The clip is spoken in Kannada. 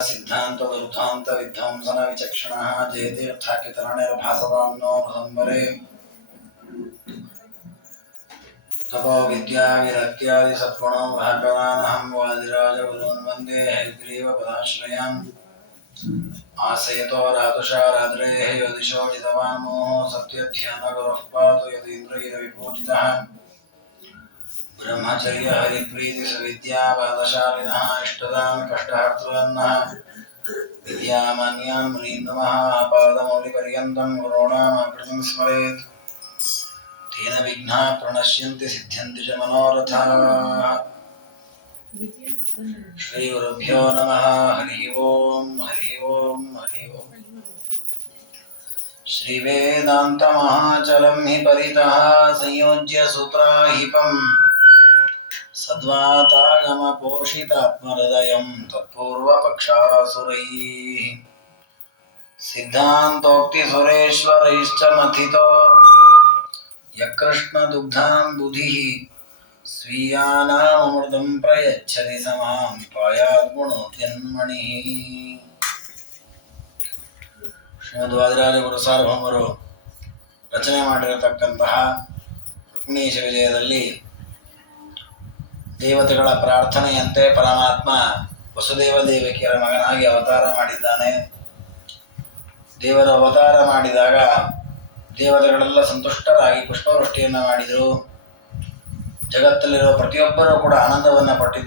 सिद्धांत दुर्धांत विध्वंसन विचक्षणः जयतीर्थाख्यतरणिर्भासवान्नो हृदम्बरे तपो विद्या विरक्त्यादि सद्गुणो भागवानहं वादिराज गुरून् वन्दे हयग्रीवपदाश्रयान् आसेतो रातुषा रात्रेः योदिशो जितवान् मोहो सत्यध्यानगुरुः पातु यतीन्द्रैर्विपूजितः ब्रह्मचर्य हरिप्रीति सुविद्या पादशालिनः इष्टदान् कष्टहर्तॄन्नः विद्यामान्यान् मुनीन् नमः पादमौलिपर्यन्तं गुरूणामाकृतिं स्मरेत् तेन विघ्नाः प्रणश्यन्ति सिद्ध्यन्ति च मनोरथाः श्रीगुरुभ्यो नमः हरिः ओम् हरिः ओम् हरिः ओम् श्रीवेदान्तमहाचलं हि परितः संयोज्य सूत्राहिपम् सद्वातागमपोषितात्महृदयं तत्पूर्वपक्षासुरैः सिद्धान्तोक्तिसुरेश्वरैश्च मथितो यकृष्णदुग्धाम्बुधिः स्वीयानामृतं प्रयच्छति समां पायाद्गुणोद्यन्मणिः ಶ್ರೀಮದ್ವಾದಿರಾಜ ಗುರು ಸಾರ್ವಭೌಮರು ರಚನೆ ಮಾಡಿರತಕ್ಕಂತಹ ರುಕ್ಮಿಣೀಶ ವಿಜಯದಲ್ಲಿ ದೇವತೆಗಳ ಪ್ರಾರ್ಥನೆಯಂತೆ ಪರಮಾತ್ಮ ವಸುದೇವ ದೇವಕಿಯರ ಮಗನಾಗಿ ಅವತಾರ ಮಾಡಿದ್ದಾನೆ. ದೇವರು ಅವತಾರ ಮಾಡಿದಾಗ ದೇವತೆಗಳೆಲ್ಲ ಸಂತುಷ್ಟರಾಗಿ ಪುಷ್ಪವೃಷ್ಟಿಯನ್ನು ಮಾಡಿದರು. ಜಗತ್ತಲ್ಲಿರುವ ಪ್ರತಿಯೊಬ್ಬರೂ ಕೂಡ ಆನಂದವನ್ನು ಪಟ್ಟಿದ್ದಾರೆ.